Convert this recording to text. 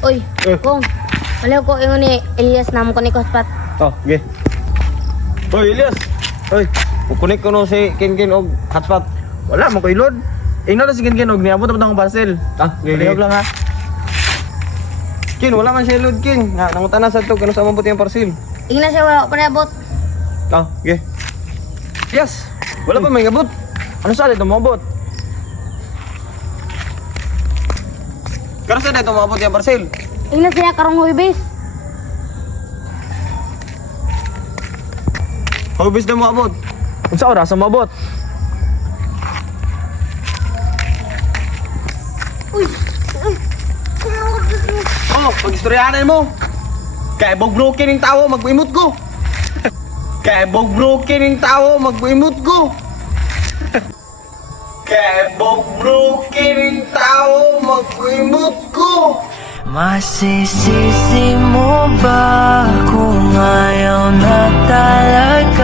Uy, kung wala ko yung ni Elias nam ko ni Kospat. Oh, ge. Hoy, Elias. Hoy, kukunik ko no si Kin og hotspot. Wala man ko ilod. Ingno na si Kin og niabot na ang parcel. Ge. Lang ha. Kin, wala man siya ilod, Kin. Nga, nangutan na sa to kano sa mabot yung parcel. Ingna siya wala ko panabot. Ge. Yes. Wala pa may ngabot. Ano sa dito mabot? Kano sa dito mabot yung parcel? Ingna siya karong huibis. Hobis na maabot. Unsa oras ang maabot? Uy. Oh, pag-istoryahan mo. Kaya broken yung tao, mag-imot ko. Kaya broken yung tao, mag-imot ko. Kaya broken yung tao, mag-imot ko. Masisisi mo ba kung ayaw na talaga?